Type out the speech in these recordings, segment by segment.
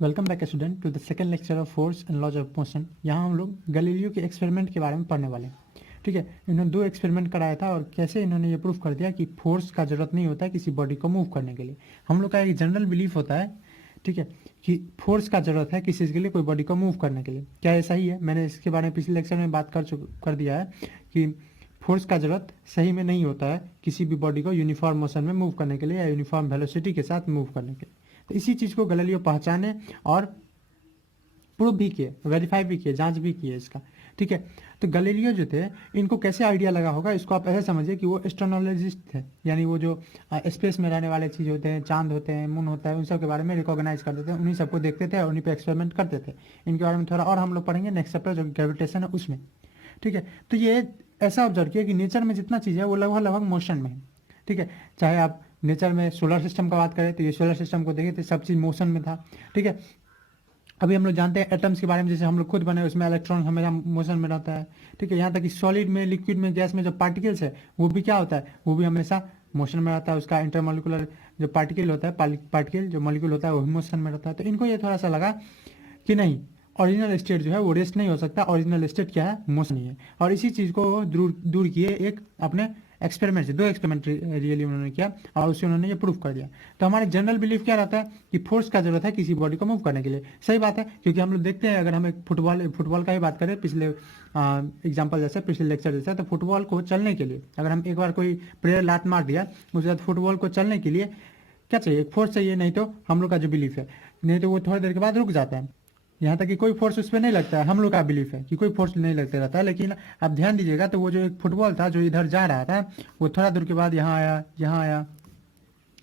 Welcome back student to the second lecture of force and laws of motion. यहाँ हम लोग Galileo के experiment के बारे में पढ़ने वाले हैं। ठीक है, इन्होंने दो एक्सपेरिमेंट कराया था और कैसे इन्होंने ये प्रूफ कर दिया कि फोर्स का जरूरत नहीं होता है किसी बॉडी को मूव करने के लिए। हम लोग का एक जनरल बिलीफ होता है, ठीक है, कि फोर्स का जरूरत है किसी चीज़ के लिए, कोई बॉडी को मूव करने के लिए। क्या ऐसा ही है? मैंने इसके बारे में पिछले लेक्चर में बात कर दिया है कि फोर्स का जरूरत सही में नहीं होता है किसी भी बॉडी को यूनिफॉर्म मोशन में मूव करने के लिए या यूनिफॉर्म वेलोसिटी के साथ मूव करने के लिए। तो इसी चीज़ को गैलीलियो पहचाने और प्रूव भी किए, वेरीफाई भी किए, जांच भी किए इसका। ठीक है, तो गैलीलियो जो थे इनको कैसे आइडिया लगा होगा, इसको आप ऐसे समझिए कि वो एस्ट्रोनोलॉजिस्ट थे, यानी वो जो स्पेस में रहने वाले चीज़ होते हैं, चांद होते हैं, मून होता है, उन सब के बारे में रिकॉग्नाइज करते थे, उन्हीं सबको देखते थे और उन्हीं पे एक्सपेरिमेंट करते थे। इनके बारे में थोड़ा और हम लोग पढ़ेंगे नेक्स्ट चैप्टर जो ग्रेविटेशन है उसमें। ठीक है, तो ये ऐसा ऑब्जर्व किया कि नेचर में जितना चीज़ है वो लगभग लगभग मोशन में है। ठीक है, चाहे आप नेचर में सोलर सिस्टम का बात करें तो ये सोलर सिस्टम को देखें तो सब चीज़ मोशन में था। ठीक है, अभी हम लोग जानते हैं एटम्स के बारे में, जैसे हम लोग खुद बने उसमें इलेक्ट्रॉन हमेशा मोशन में रहता है। ठीक है, यहाँ तक कि सॉलिड में, लिक्विड में, गैस में जो पार्टिकल्स है वो भी क्या होता है, वो भी हमेशा मोशन में रहता है। उसका इंटरमोलिकुलर जो पार्टिकल होता है, पार्टिकल जो मॉलिक्यूल होता है वो भी मोशन में रहता है। तो इनको ये थोड़ा सा लगा कि नहीं, ओरिजिनल स्टेट जो है वो रेस्ट नहीं हो सकता, ओरिजिनल स्टेट क्या है, मोशन ही है। और इसी चीज़ को दूर किए एक अपने एक्सपेरिमेंट से, दो एक्सपेरिमेंट रियली उन्होंने किया और उससे उन्होंने ये प्रूफ कर दिया। तो हमारे जनरल बिलीफ क्या रहता है कि फोर्स का जरूरत है किसी बॉडी को मूव करने के लिए। सही बात है, क्योंकि हम लोग देखते हैं, अगर हम एक फुटबॉल का ही बात करें, पिछले एग्जाम्पल जैसे, पिछले लेक्चर जैसा, तो फुटबॉल को चलने के लिए अगर हम एक बार कोई प्लेयर लात मार दिया, उसके बाद फुटबॉल को चलने के लिए क्या चाहिए, एक फोर्स चाहिए। नहीं तो हम लोग का जो बिलीफ है, नहीं तो वो थोड़ी देर के बाद रुक जाता है। यहाँ तक कि कोई फोर्स उस पर नहीं लगता है, हम लोग का बिलीफ है कि कोई फोर्स नहीं लगते रहता है। लेकिन आप ध्यान दीजिएगा तो वो जो एक फुटबॉल था जो इधर जा रहा था, वो थोड़ा दूर के बाद यहाँ आया, यहाँ आया,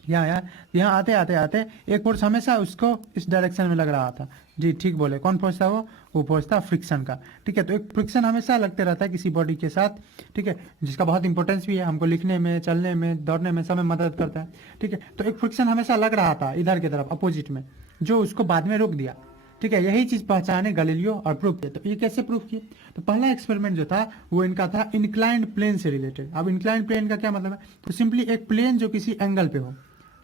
यहाँ आया, यहाँ आते आते आते एक फोर्स हमेशा उसको इस डायरेक्शन में लग रहा था। जी ठीक बोले, कौन फोर्स था वो फोर्स था फ्रिक्शन का। ठीक है, तो एक फ्रिक्शन हमेशा लगते रहता है किसी बॉडी के साथ। ठीक है, जिसका बहुत इंपॉर्टेंस भी है, हमको लिखने में, चलने में, दौड़ने में, सब में मदद करता है। ठीक है, तो एक फ्रिक्शन हमेशा लग रहा था इधर की तरफ अपोजिट में, जो उसको बाद में रोक दिया। ठीक है, यही चीज पहचाने गैलीलियो और प्रूफ किया। तो ये कैसे प्रूफ किए? तो पहला एक्सपेरिमेंट जो था वो इनका था इंक्लाइंड प्लेन से रिलेटेड। अब इंक्लाइंड प्लेन का क्या मतलब है? तो सिंपली एक प्लेन जो किसी एंगल पे हो।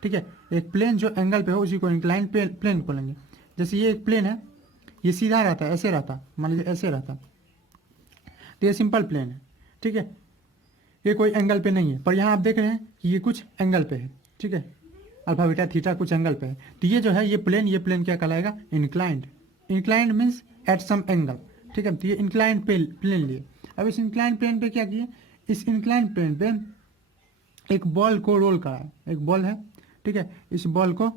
ठीक है, एक प्लेन जो एंगल पे हो उसी को इंक्लाइंड प्लेन बोलेंगे। जैसे ये एक प्लेन है, ये सीधा रहता है, ऐसे रहता, मान लीजिए ऐसे रहता, तो ये सिंपल प्लेन है। ठीक है, ये कोई एंगल पे नहीं है, पर यहाँ आप देख रहे हैं कि ये कुछ एंगल पे है। ठीक है, अल्फा बीटा थीटा कुछ एंगल पे है। तो ये जो है ये प्लेन क्या कहलाएगा? Inclined. Inclined means at some angle. ठीक है, तो ये इंक्लाइंड प्लेन लिए। अब इस इंक्लाइंड प्लेन पे क्या किए? इस इंक्लाइंड प्लेन पे एक बॉल को रोल कराया। एक बॉल है, ठीक है, इस बॉल को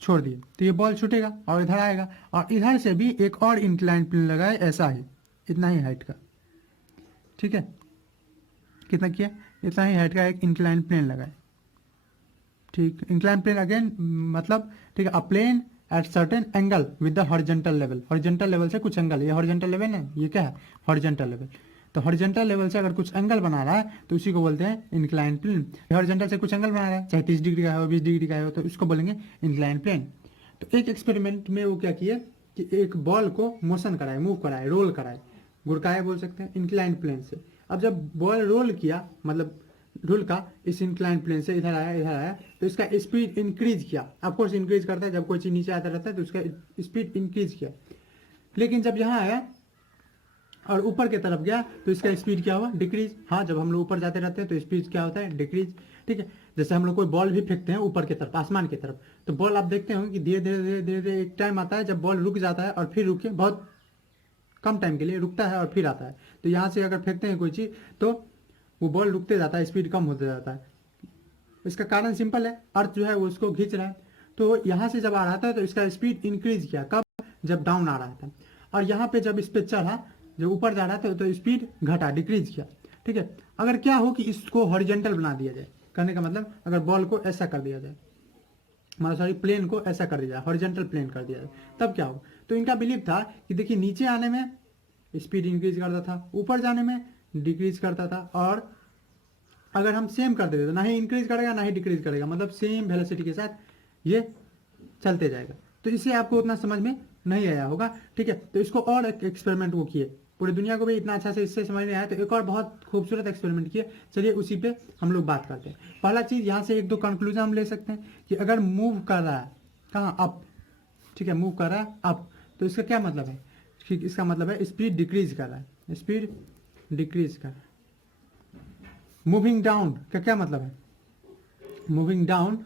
छोड़ दिए तो ये बॉल छूटेगा और इधर आएगा, और इधर से भी एक और इंक्लाइंड प्लेन लगाए, ऐसा ही, इतना ही हाइट का। ठीक है, कितना किया? इतना ही हाइट का एक इंक्लाइंड प्लेन लगाए। ठीक, इंक्लाइन प्लेन अगेन मतलब, ठीक है, a plane at certain angle with the horizontal level. Horizontal level से कुछ एंगल, ये हॉरिजॉन्टल लेवल है, ये क्या है? Horizontal level. तो हॉरिजॉन्टल लेवल से अगर कुछ एंगल बना रहा है तो उसी को बोलते हैं इंक्लाइन प्लेन। हॉरिजॉन्टल से कुछ एंगल बना रहा है, चाहे 30 डिग्री का हो, 20 डिग्री का हो, तो उसको बोलेंगे इंक्लाइन प्लेन। तो एक एक्सपेरिमेंट में वो क्या किया कि एक बॉल को मोशन कराए, मूव कराए, रोल कराए, गुड़काए बोल सकते हैं, इंक्लाइन प्लेन से। अब जब बॉल रोल किया, मतलब रूल का इस इंक्लाइन प्लेन से इधर आया, तो इसका स्पीड इंक्रीज किया। ऑफकोर्स इंक्रीज करता है, जब कोई चीज नीचे आता रहता है तो उसका स्पीड इंक्रीज किया। लेकिन जब यहाँ आया और ऊपर की तरफ गया तो इसका स्पीड क्या हुआ? डिक्रीज। हाँ, जब हम लोग ऊपर जाते रहते हैं तो स्पीड क्या होता है? डिक्रीज। ठीक है, जैसे हम लोग कोई बॉल भी फेंकते हैं ऊपर की तरफ, आसमान की तरफ, तो बॉल आप देखते होंगे कि धीरे धीरे धीरे धीरे धीरे एक टाइम आता है जब बॉल रुक जाता है और फिर रुके, बहुत कम टाइम के लिए रुकता है और फिर आता है। तो यहाँ से अगर फेंकते हैं कोई चीज़ तो वो बॉल रुकते जाता है, स्पीड कम होते जाता है। इसका कारण सिंपल है, अर्थ जो है वो उसको खींच रहा है। तो यहाँ से जब आ रहा था तो इसका स्पीड इंक्रीज किया, कब? जब डाउन आ रहा था। और यहाँ पे जब इस पे चढ़ा, जब ऊपर जा रहा था तो स्पीड घटा, डिक्रीज किया। ठीक है, अगर क्या हो कि इसको हॉरिजॉन्टल बना दिया जाए, करने का मतलब अगर बॉल को ऐसा कर दिया जाए, मतलब सॉरी प्लेन को ऐसा कर दिया जाए, हॉरिजॉन्टल प्लेन कर दिया जाए, तब क्या हो? तो इनका बिलीव था कि देखिए नीचे आने में स्पीड इंक्रीज करता था, ऊपर जाने में डिक्रीज करता था, और अगर हम सेम कर देते तो ना ही इंक्रीज करेगा ना ही डिक्रीज करेगा, मतलब सेम वेलोसिटी के साथ ये चलते जाएगा। तो इससे आपको उतना समझ में नहीं आया होगा। ठीक है, तो इसको और एक एक्सपेरिमेंट वो किए, पूरी दुनिया को भी इतना अच्छा से इससे समझ नहीं आया, तो एक और बहुत खूबसूरत एक्सपेरिमेंट किए। चलिए उसी पे हम लोग बात करते हैं। पहला चीज यहाँ से एक दो कंक्लूजन हम ले सकते हैं कि अगर मूव कर रहा है कहाँ? अप, ठीक है, मूव कर रहा है अप, तो इसका क्या मतलब है, ठीक, इसका मतलब है स्पीड डिक्रीज कर रहा है, स्पीड डिक्रीज कर रहा है। मूविंग डाउन का क्या मतलब है, मूविंग डाउन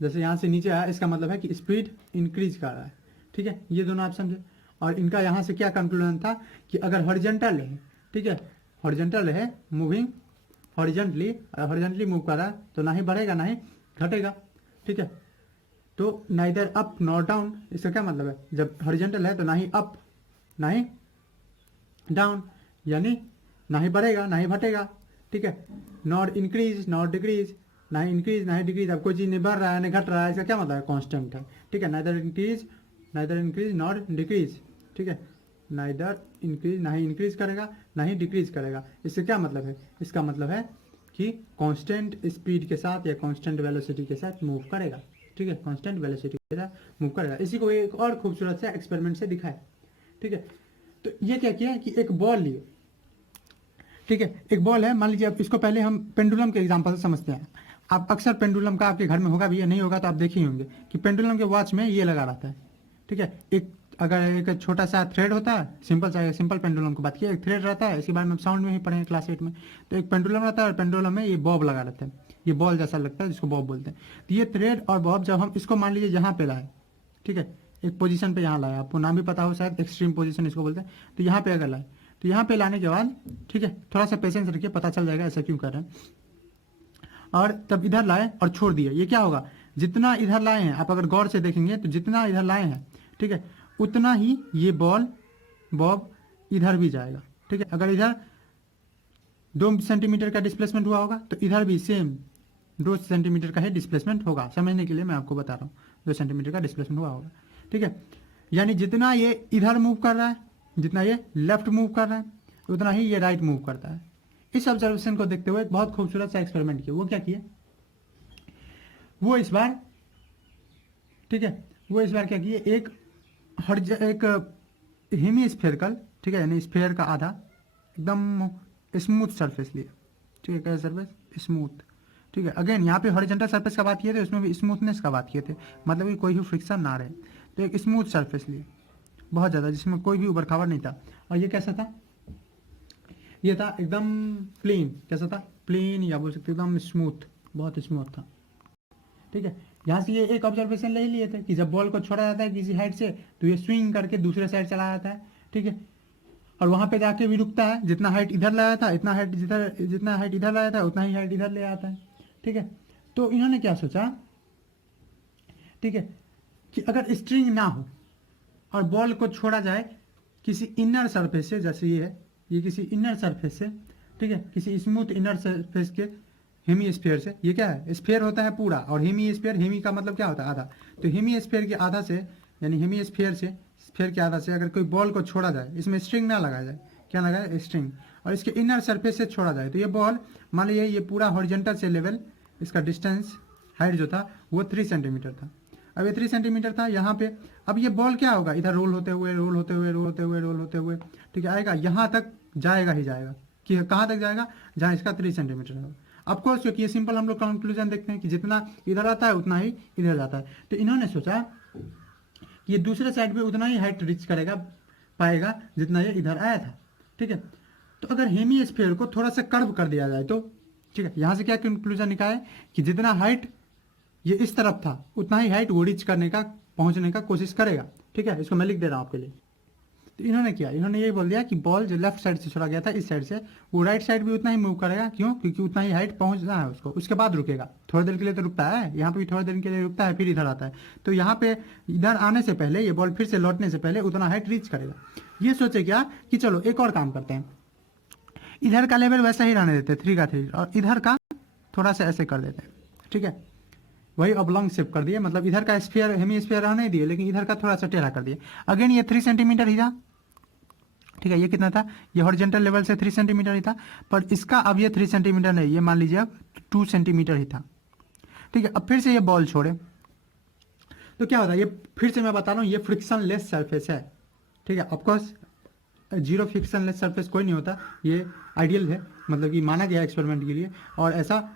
जैसे यहाँ से नीचे आया, इसका मतलब है कि स्पीड इंक्रीज कर रहा है, ठीक है, ये दोनों आप समझे। और इनका यहाँ से क्या कंक्लूजन था कि अगर हॉरिजॉन्टल है, ठीक है, हॉरिजॉन्टल है, मूविंग हॉरिजॉन्टली मूव कर रहा है तो ना ही बढ़ेगा ना ही घटेगा, ठीक है, तो नाइदर अप नॉर डाउन, इसका क्या मतलब है, जब हॉरिजॉन्टल है तो ना ही अप ना ही डाउन, यानी ना ही बढ़ेगा ना ही घटेगा, ठीक है, नॉट इंक्रीज नॉट डिक्रीज, ना ही इंक्रीज ना ही डिक्रीज, अब कोई चीज़ नहीं बढ़ रहा है नहीं घट रहा है, इसका क्या मतलब है, कांस्टेंट है, ठीक है, नाइदर इंक्रीज नॉट डिक्रीज, ठीक है, नाइदर इंक्रीज ना ही इंक्रीज करेगा ना ही डिक्रीज करेगा, इससे क्या मतलब है, इसका मतलब है कि कांस्टेंट स्पीड के साथ या कांस्टेंट वेलोसिटी के साथ मूव करेगा, ठीक है, कांस्टेंट वेलोसिटी के साथ मूव करेगा। इसी को एक और खूबसूरत से एक्सपेरिमेंट से दिखाए, ठीक है, तो ये क्या किया कि एक बॉल लिए, ठीक है, एक बॉल है, मान लीजिए, अब इसको पहले हम पेंडुलम के एग्जांपल से समझते हैं। आप अक्सर पेंडुलम का आपके घर में होगा भी या नहीं होगा तो आप देखे ही होंगे कि पेंडुलम के वॉच में ये लगा रहता है, ठीक है, एक छोटा सा थ्रेड होता है, सिंपल पेंडुलम की बात की, एक थ्रेड रहता है, इसके बारे में हम साउंड में ही पढ़े हैं क्लास 8 में, तो एक पेंडुलम रहता है और पेंडुलम में ये बॉब लगा रहता है, ये बॉल जैसा लगता है जिसको बॉब बोलते हैं। तो ये थ्रेड और बॉब जब हम इसको मान लीजिए यहाँ पे लाए, ठीक है, एक पोजीशन पे यहाँ लाया, आपको नाम भी पता हो शायद, एक्सट्रीम पोजीशन इसको बोलते हैं, तो यहाँ पे अगर लाए, तो यहाँ पे लाने के बाद, ठीक है, थोड़ा सा पेशेंस रखिए, पता चल जाएगा ऐसा क्यों कर रहे हैं, और तब इधर लाए और छोड़ दिए, ये क्या होगा, जितना इधर लाए हैं, आप अगर गौर से देखेंगे तो जितना इधर लाए हैं, ठीक है, उतना ही ये बॉब इधर भी जाएगा, ठीक है, अगर इधर 2 सेंटीमीटर का डिस्प्लेसमेंट हुआ होगा तो इधर भी सेम 2 सेंटीमीटर का ही डिस्प्लेसमेंट होगा, समझने के लिए मैं आपको बता रहा हूँ, 2 सेंटीमीटर का डिस्प्लेसमेंट हुआ होगा, ठीक है, यानी जितना ये इधर मूव कर रहा है, जितना ये लेफ्ट मूव कर रहा है, उतना ही ये राइट मूव करता है। इस ऑब्जर्वेशन को देखते हुए एक बहुत खूबसूरत सा एक्सपेरिमेंट किया, वो क्या किया, वो इस बार, ठीक है, वो इस बार क्या किए, एक हेमीस्फेरिकल, ठीक है, यानी स्फेयर का आधा एकदम स्मूथ सरफेस लिया, ठीक है, कैसा सरफेस स्मूथ, ठीक है, अगेन यहाँ पे हॉरिजॉन्टल सरफेस का बात किए थे, उसमें भी स्मूथनेस का बात किए थे, मतलब कि कोई भी फ्रिक्शन ना रहे, तो एक स्मूथ सरफेस लिए बहुत ज़्यादा, जिसमें कोई भी उबड़ खाबड़ नहीं था, और ये कैसा था, ये था एकदम प्लेन, कैसा था, प्लेन, या बोल सकते एकदम स्मूथ, बहुत स्मूथ था, ठीक है, यहाँ से ये एक ऑब्जर्वेशन ले लिए थे कि जब बॉल को छोड़ा जाता है किसी हाइट से तो ये स्विंग करके दूसरे साइड चला जाता है, ठीक है, और वहाँ पे जाके भी रुकता है, जितना हाइट इधर लाया था जितना हाइट इधर लाया था उतना ही हाइट इधर ले आता है, ठीक है, तो इन्होंने क्या सोचा, ठीक है, कि अगर स्ट्रिंग ना हो और बॉल को छोड़ा जाए किसी इनर सरफेस से, जैसे ये किसी इनर सरफेस से, ठीक है, किसी स्मूथ इनर सरफेस के हेमी स्फीयर से, ये क्या है, स्फीयर होता है पूरा, और हेमी स्फीयर, हेमी का मतलब क्या होता है, आधा, तो हेमी स्फीयर के आधा से, यानी हेमी स्फीयर से, स्फीयर के आधा से अगर कोई बॉल को छोड़ा जाए, इसमें स्ट्रिंग ना लगाया जाए, क्या लगाए, स्ट्रिंग, और इसके इनर सरफेस से छोड़ा जाए, तो ये बॉल मान लीजिए ये पूरा हॉरिजॉन्टल से लेवल, इसका डिस्टेंस हाइट जो था वो 3 सेंटीमीटर था, अब ये 3 सेंटीमीटर था यहाँ पे, अब ये बॉल क्या होगा, इधर रोल होते हुए, ठीक है, आएगा यहाँ तक जाएगा ही जाएगा, कि कहाँ तक जाएगा, जहाँ इसका 3 सेंटीमीटर होगा, ऑफकोर्स, क्योंकि ये सिंपल हम लोग कंक्लूजन देखते हैं कि जितना इधर आता है उतना ही इधर जाता है, तो इन्होंने सोचा कि ये दूसरे साइड पे उतना ही हाइट रीच पाएगा जितना ये इधर आया था, ठीक है, तो अगर हेमी स्फीयर को थोड़ा सा कर्व कर दिया जाए तो, ठीक है, यहाँ से क्या कंक्लूजन निकाले कि जितना हाइट ये इस तरफ था उतना ही हाइट वो रीच करने का, पहुंचने का कोशिश करेगा, ठीक है, इसको मैं लिख दे रहा हूँ आपके लिए। तो इन्होंने ये बोल दिया कि बॉल जो लेफ्ट साइड से छोड़ा गया था इस साइड से, वो राइट साइड भी उतना ही मूव करेगा, क्यों, क्योंकि उतना ही हाइट पहुंचना है उसको, उसके बाद रुकेगा, थोड़ी देर के लिए तो रुकता है, यहाँ पे भी थोड़ी देर के लिए रुकता है, फिर इधर आता है, तो यहाँ पे इधर आने से पहले, ये बॉल फिर से लौटने से पहले उतना हाइट रीच करेगा। ये सोचे क्या कि चलो एक और काम करते हैं, इधर का लेवल वैसा ही रहने देते 3 का 3, और इधर का थोड़ा सा ऐसे कर देते हैं, ठीक है, वही ऑब्लॉन्ग शेप कर दिए, मतलब इधर का स्फीयर हेमी स्फीयर रहने दिए, लेकिन इधर का थोड़ा सा टेढ़ा कर दिए, अगेन ये 3 सेंटीमीटर ही था, ठीक है, ये कितना था, ये हॉरिजॉन्टल लेवल से 3 सेंटीमीटर ही था, पर इसका अब ये 3 सेंटीमीटर नहीं, ये मान लीजिए अब 2 सेंटीमीटर ही था, ठीक है, अब फिर से ये बॉल छोड़े तो क्या होता है, ये फिर से मैं बता रहा हूँ, ये फ्रिक्शन लेस सरफेस है, ठीक है, of course zero friction less surface कोई नहीं होता, ये आइडियल है, मतलब कि माना गया एक्सपेरिमेंट के लिए, और ऐसा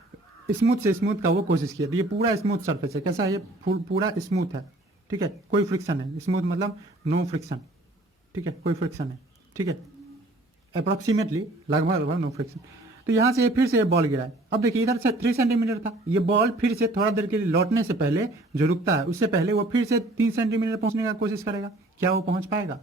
स्मूथ से स्मूथ का वो कोशिश किया, तो ये पूरा स्मूथ सरफेस है, कैसा है, ये पूरा स्मूथ है, ठीक है, कोई फ्रिक्शन है, स्मूथ मतलब नो फ्रिक्शन, ठीक है, कोई फ्रिक्शन है, ठीक है, अप्रोक्सीमेटली लगभग नो फ्रिक्शन। तो यहाँ से फिर से बॉल गिरा है। अब देखिए इधर से 3 सेंटीमीटर था, ये बॉल फिर से थोड़ा देर के लिए लौटने से पहले जो रुकता है उससे पहले वो फिर से 3 सेंटीमीटर पहुंचने का कोशिश करेगा। क्या वो पहुंच पाएगा?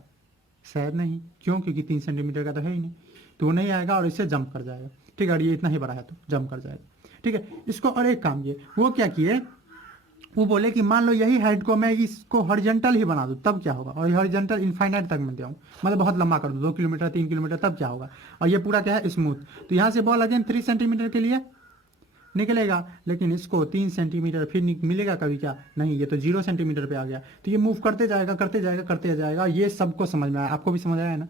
शायद नहीं। क्यों? क्योंकि 3 सेंटीमीटर का तो है ही नहीं, तो वो नहीं आएगा और इससे जंप कर जाएगा। ठीक है, और ये इतना ही बड़ा है तो जंप कर जाएगा। ठीक है, इसको और एक काम किए, वो क्या किए, वो बोले कि मान लो यही हाइट को मैं इसको हॉरिजॉन्टल ही बना दूं, तब क्या होगा, और हॉरिजॉन्टल इनफाइनाइट तक मैं जाऊँ, मतलब बहुत लंबा कर दूं, 2 किलोमीटर 3 किलोमीटर, तब क्या होगा। और ये पूरा क्या है, स्मूथ। तो यहाँ से बॉल अगेन 3 सेंटीमीटर के लिए निकलेगा, लेकिन इसको 3 सेंटीमीटर फिर मिलेगा कभी, क्या नहीं, ये तो 0 सेंटीमीटर पे आ गया। तो ये मूव करते जाएगा करते जाएगा करते जाएगा। ये सबको समझ में आया, आपको भी समझ आया ना,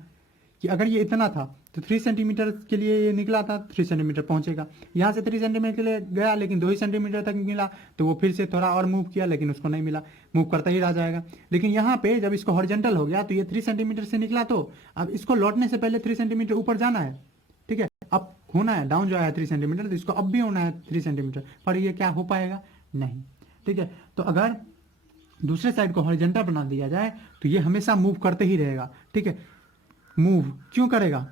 कि अगर ये इतना था तो 3 सेंटीमीटर के लिए ये निकला था, 3 सेंटीमीटर पहुंचेगा। यहाँ से 3 सेंटीमीटर के लिए गया, लेकिन 2 ही सेंटीमीटर तक मिला, तो वो फिर से थोड़ा और मूव किया, लेकिन उसको नहीं मिला, मूव करता ही रह जाएगा। लेकिन यहाँ पे जब इसको हॉरिजॉन्टल हो गया तो ये 3 सेंटीमीटर से निकला, तो अब इसको लौटने से पहले 3 सेंटीमीटर ऊपर जाना है। ठीक है, अब होना है, डाउन जो है 3 सेंटीमीटर, तो इसको अब भी होना है 3 सेंटीमीटर, पर ये क्या हो पाएगा, नहीं। ठीक है, तो अगर दूसरे साइड को हॉरिजॉन्टल बना दिया जाए तो ये हमेशा मूव करते ही रहेगा। ठीक है, मूव क्यों करेगा,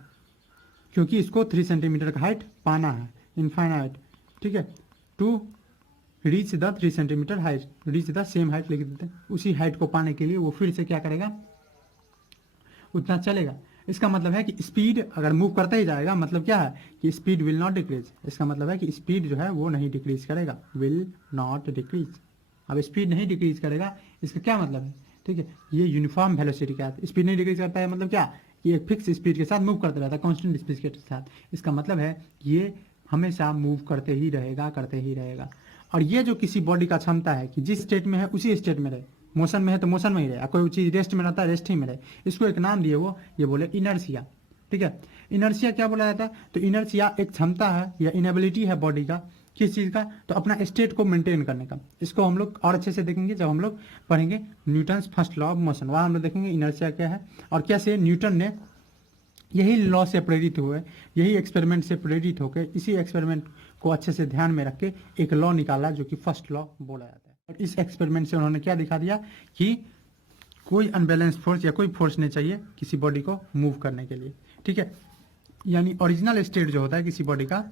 क्योंकि इसको 3 सेंटीमीटर का हाइट पाना है, इनफाइनाइट। ठीक है, to reach the 3 centimetre height, reach the same height लिख देते हैं। उसी हाइट को पाने के लिए वो फिर से क्या करेगा, उतना चलेगा। इसका मतलब है कि स्पीड अगर मूव करता ही जाएगा, मतलब क्या है कि स्पीड विल नॉट डिक्रीज। इसका मतलब है कि स्पीड जो है वो नहीं डिक्रीज करेगा, विल नॉट डिक्रीज। अब स्पीड नहीं डिक्रीज करेगा, इसका क्या मतलब है। ठीक है, ये यूनिफॉर्म वेलोसिटी का है, स्पीड नहीं डिक्रीज करता है, मतलब क्या कि एक फिक्स स्पीड के साथ मूव करते रहता है, कांस्टेंट स्पीड के साथ। इसका मतलब है ये हमेशा मूव करते ही रहेगा करते ही रहेगा। और ये जो किसी बॉडी का क्षमता है कि जिस स्टेट में है उसी स्टेट में रहे, मोशन में है तो मोशन में ही रहे, कोई चीज़ रेस्ट में रहता है रेस्ट ही में रहे, इसको एक नाम दिए वो, ये बोले इनर्शिया। ठीक है, इनर्शिया क्या बोला जाता है, तो इनर्शिया एक क्षमता है या इनेबिलिटी है बॉडी का, किस चीज़ का, तो अपना स्टेट को मेंटेन करने का। इसको हम लोग और अच्छे से देखेंगे जब हम लोग पढ़ेंगे Newton's first law of motion, वहाँ हम लोग देखेंगे इनर्शिया क्या है और कैसे न्यूटन ने यही लॉ से प्रेरित हुए, यही एक्सपेरिमेंट से प्रेरित होकर, इसी एक्सपेरिमेंट को अच्छे से ध्यान में रख के एक लॉ निकाला जो कि फर्स्ट लॉ बोला जाता है। और इस एक्सपेरिमेंट से उन्होंने क्या दिखा दिया कि कोई अनबैलेंस फोर्स या कोई फोर्स नहीं चाहिए किसी बॉडी को मूव करने के लिए। ठीक है, यानी ओरिजिनल स्टेट जो होता है किसी बॉडी का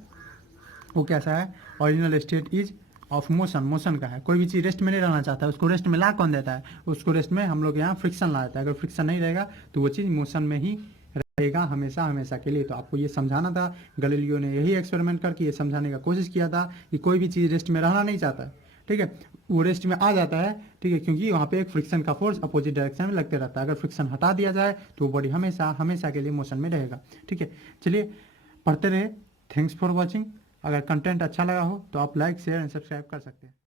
वो कैसा है, original state is of motion, motion का है। कोई भी चीज़ रेस्ट में नहीं रहना चाहता है, उसको रेस्ट में ला कौन देता है, उसको रेस्ट में हम लोग यहाँ फ्रिक्शन ला देता है। अगर फ्रिक्शन नहीं रहेगा तो वो चीज़ मोशन में ही रहेगा हमेशा हमेशा के लिए। तो आपको ये समझाना था, गैलीलियो ने यही एक्सपेरिमेंट करके ये समझाने का कोशिश किया था कि कोई भी चीज़ रेस्ट में रहना नहीं चाहता है। ठीक है, वो रेस्ट में आ जाता है। ठीक है, क्योंकि वहाँ पे एक फ्रिक्शन का फोर्स अपोजिट डायरेक्शन में लगते रहता है। अगर फ्रिक्शन हटा दिया जाए तो वो बॉडी हमेशा हमेशा के लिए मोशन में रहेगा। ठीक है, चलिए पढ़ते रहे। Thanks for watching. अगर कंटेंट अच्छा लगा हो तो आप लाइक शेयर एंड सब्सक्राइब कर सकते हैं।